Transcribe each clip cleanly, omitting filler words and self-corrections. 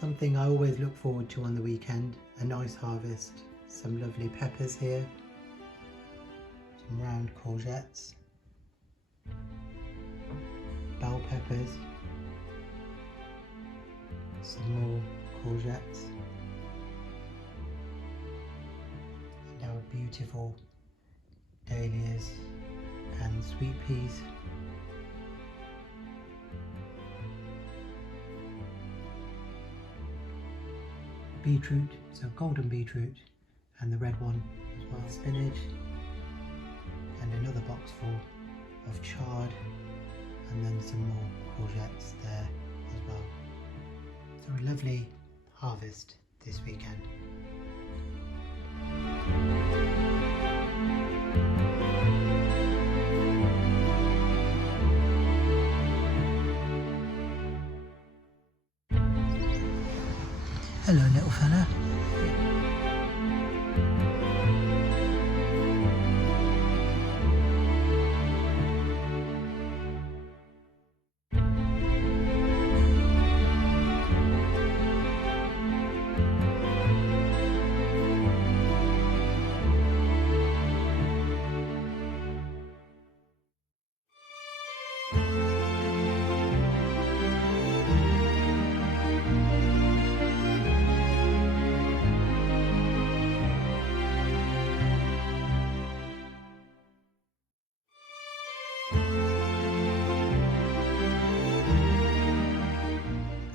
Something I always look forward to on the weekend, a nice harvest. Some lovely peppers here, some round courgettes, bell peppers, some more courgettes, and our beautiful dahlias and sweet peas. Beetroot, so golden beetroot, and the red one as well, spinach, and another box full of chard, and then some more courgettes there as well. So a lovely harvest this weekend. Hello, little fella.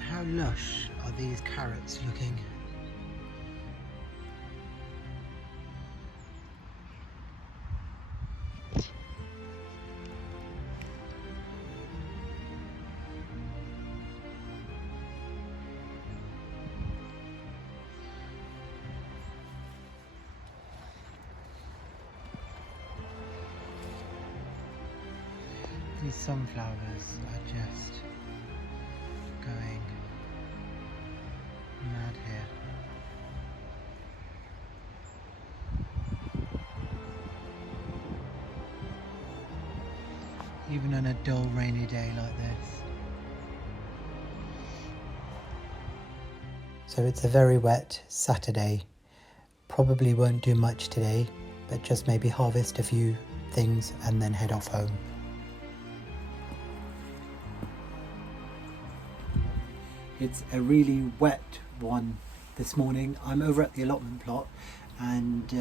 How lush are these carrots looking? These sunflowers are just going mad here. Even on a dull rainy day like this. So it's a very wet Saturday. Probably won't do much today, but just maybe harvest a few things and then head off home. It's a really wet one this morning. I'm over at the allotment plot and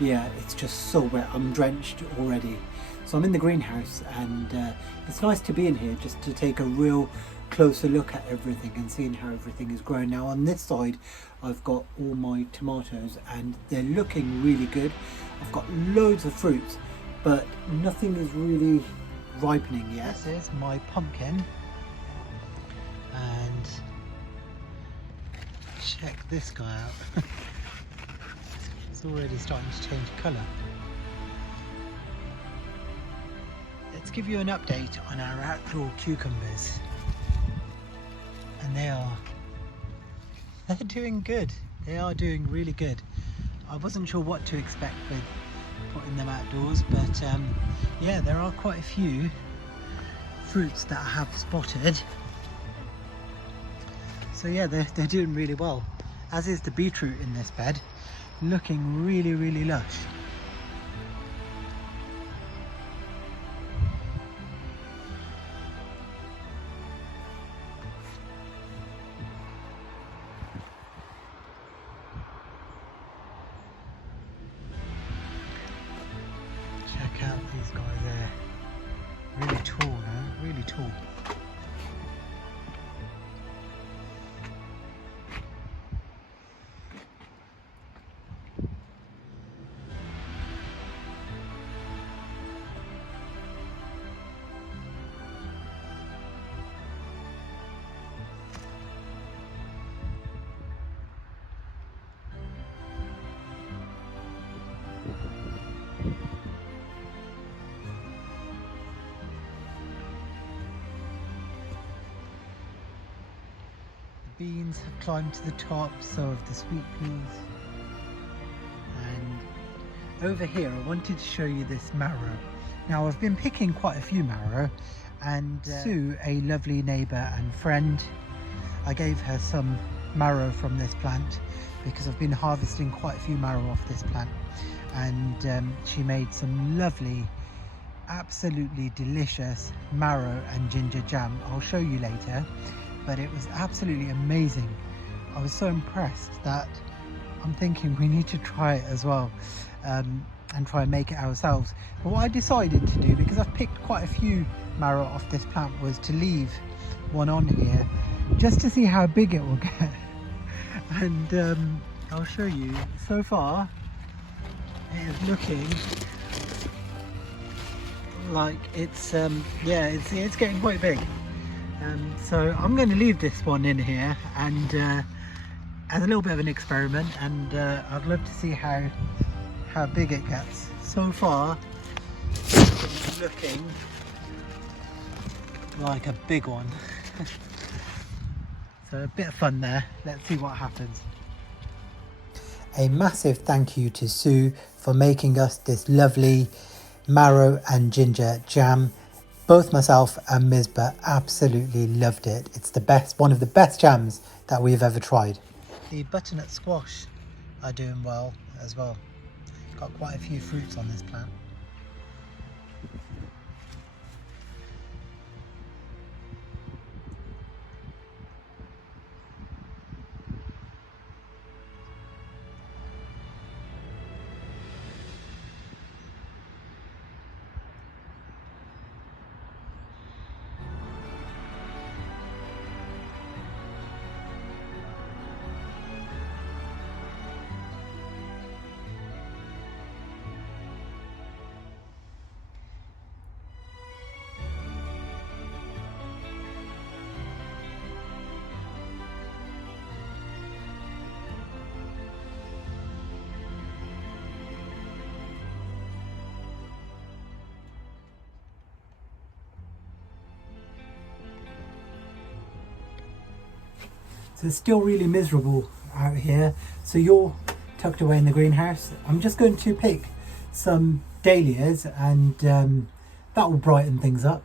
yeah, it's just so wet. I'm drenched already. So I'm in the greenhouse and it's nice to be in here just to take a real closer look at everything and seeing how everything is growing. Now on this side I've got all my tomatoes and they're looking really good. I've got loads of fruits but nothing is really ripening yet. This is my pumpkin. And check this guy out. It's already starting to change colour. Let's give you an update on our outdoor cucumbers. And they're doing good. They are doing really good. I wasn't sure what to expect with putting them outdoors, but yeah, there are quite a few fruits that I have spotted. So yeah, they're doing really well, as is the beetroot in this bed, looking really, really lush. Check out these guys there, really tall now, really tall. Beans have climbed to the top, so have the sweet peas. And over here I wanted to show you this marrow. Now I've been picking quite a few marrow, and Sue, a lovely neighbour and friend, I gave her some marrow from this plant because I've been harvesting quite a few marrow off this plant, and she made some lovely, absolutely delicious marrow and ginger jam. I'll show you later, but it was absolutely amazing. I was so impressed that I'm thinking we need to try it as well, and try and make it ourselves. But what I decided to do, because I've picked quite a few marrow off this plant, was to leave one on here just to see how big it will get. And I'll show you. So far it is looking like it's yeah, it's getting quite big. So I'm going to leave this one in here, and as a little bit of an experiment, and I'd love to see how big it gets. So far it's looking like a big one. So a bit of fun there. Let's see what happens. A massive thank you to Sue for making us this lovely marrow and ginger jam. Both myself and Misbah absolutely loved it. It's the best, one of the best jams that we've ever tried. The butternut squash are doing well as well. Got quite a few fruits on this plant. So it's still really miserable out here. So you're tucked away in the greenhouse. I'm just going to pick some dahlias, and that will brighten things up.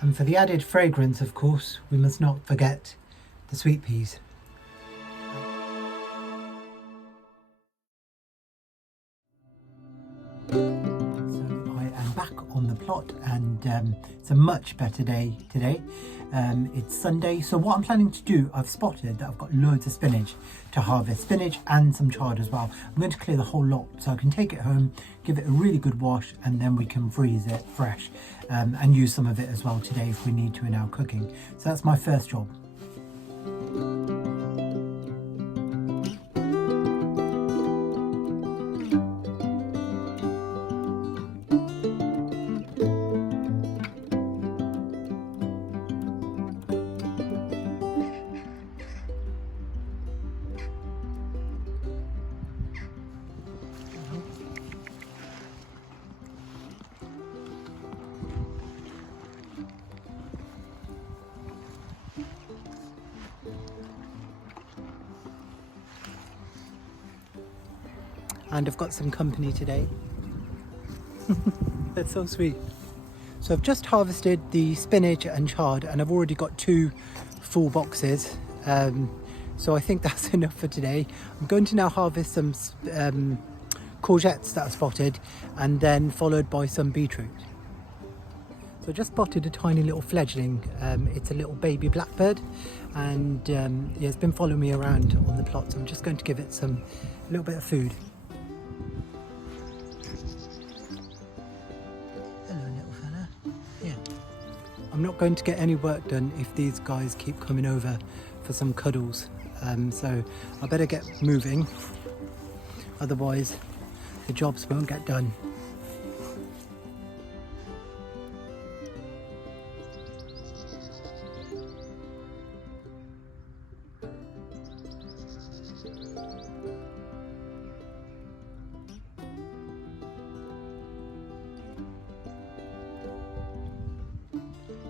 And for the added fragrance, of course, we must not forget the sweet peas. On the plot, and it's a much better day today. It's Sunday, so what I'm planning to do, I've spotted that I've got loads of spinach to harvest, spinach and some chard as well. I'm going to clear the whole lot so I can take it home, give it a really good wash, and then we can freeze it fresh, and use some of it as well today if we need to in our cooking. So that's my first job. And I've got some company today. That's so sweet. So I've just harvested the spinach and chard, and I've already got 2 full boxes. So I think that's enough for today. I'm going to now harvest some courgettes that I spotted, and then followed by some beetroot. So I just spotted a tiny little fledgling. It's a little baby blackbird, and yeah, it's been following me around on the plot. So I'm just going to give it a little bit of food. I'm not going to get any work done if these guys keep coming over for some cuddles, so I better get moving, otherwise the jobs won't get done.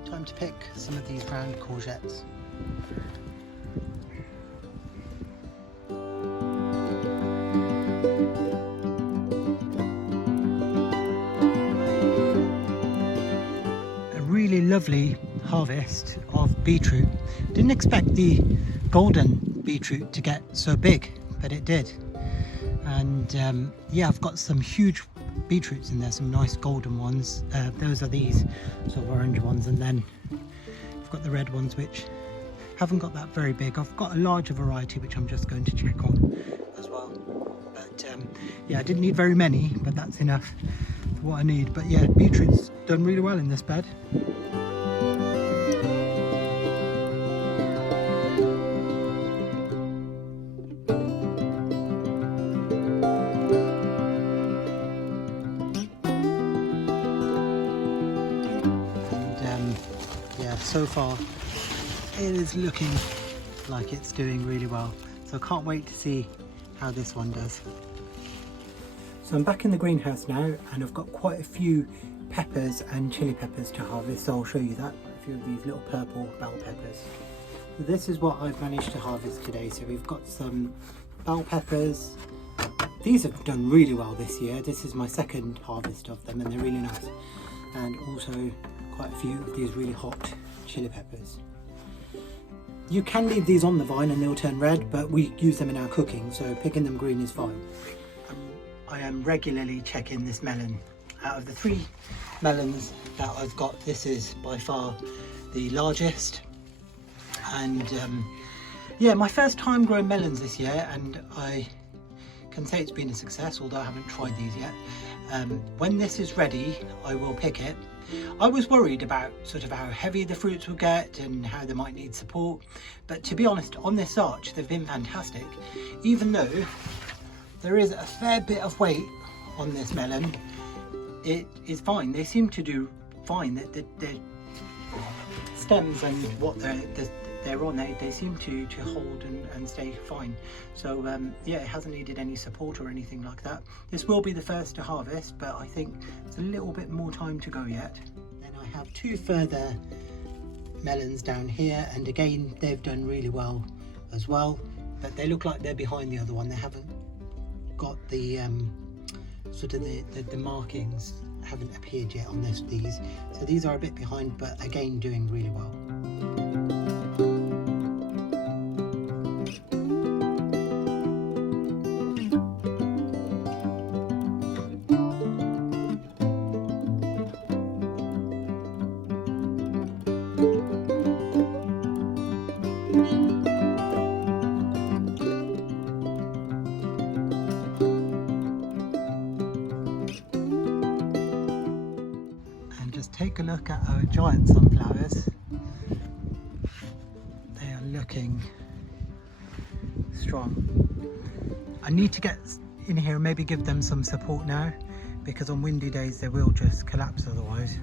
Time to pick some of these round courgettes. lovely harvest of beetroot. Didn't expect the golden beetroot to get so big, but it did. And yeah, I've got some huge beetroots in there, some nice golden ones. Those are these sort of orange ones, and then I've got the red ones which haven't got that very big. I've got a larger variety which I'm just going to check on as well. But yeah, I didn't need very many, but that's enough for what I need. But yeah, beetroot's done really well in this bed. Yeah, so far it is looking like it's doing really well, so I can't wait to see how this one does. So I'm back in the greenhouse now, and I've got quite a few peppers and chili peppers to harvest, so I'll show you that. A few of these little purple bell peppers. So this is what I've managed to harvest today. So we've got some bell peppers. These have done really well this year. This is my second harvest of them, and they're really nice. And also quite a few of these really hot chili peppers. You can leave these on the vine and they'll turn red, but we use them in our cooking, so picking them green is fine. I am regularly checking this melon. Out of the 3 melons that I've got, this is by far the largest. And yeah, my first time growing melons this year, and I can say it's been a success, although I haven't tried these yet. When this is ready, I will pick it. I was worried about sort of how heavy the fruits will get and how they might need support, but to be honest, on this arch they've been fantastic. Even though there is a fair bit of weight on this melon, it is fine. They seem to do fine. The stems and what they're on, they seem to hold and stay fine. So yeah, it hasn't needed any support or anything like that. This will be the first to harvest, but I think it's a little bit more time to go yet. Then I have 2 further melons down here, and again they've done really well as well, but they look like they're behind the other one. They haven't got the sort of the markings haven't appeared yet on these, so these are a bit behind, but again doing really well. Just take a look at our giant sunflowers. They are looking strong. I need to get in here and maybe give them some support now, because on windy days they will just collapse otherwise.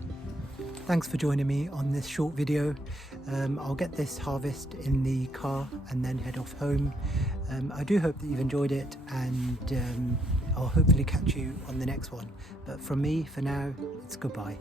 Thanks for joining me on this short video. I'll get this harvest in the car and then head off home. I do hope that you've enjoyed it, and I'll hopefully catch you on the next one. But from me, for now, it's goodbye.